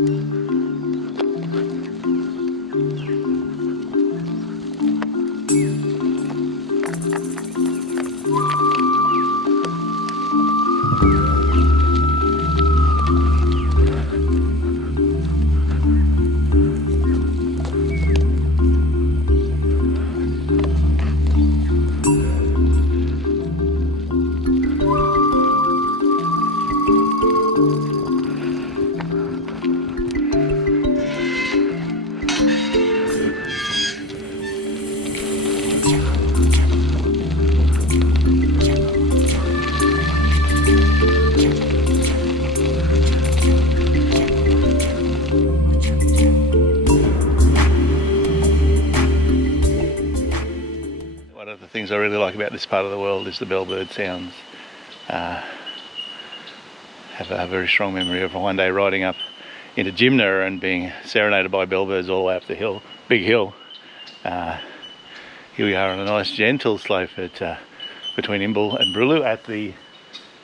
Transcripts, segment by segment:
One of the things I really like about this part of the world is the bellbird sounds. Have a very strong memory of one day riding up into Jimna and being serenaded by bellbirds all the way up the hill, big hill. Here we are on a nice gentle slope between Imbil and Brooloo at the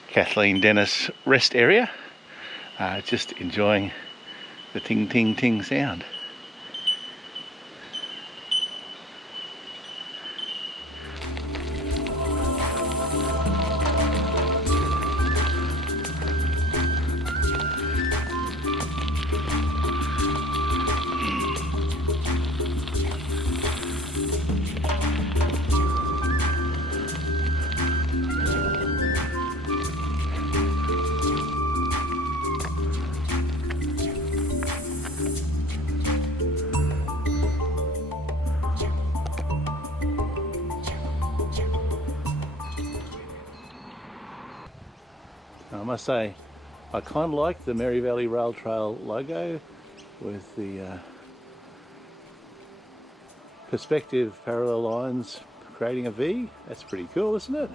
Kathleen Dennis rest area. Just enjoying the ting ting ting sound. I must say, I kind of like the Merry Valley Rail Trail logo with the perspective parallel lines creating a V. That's pretty cool, isn't it?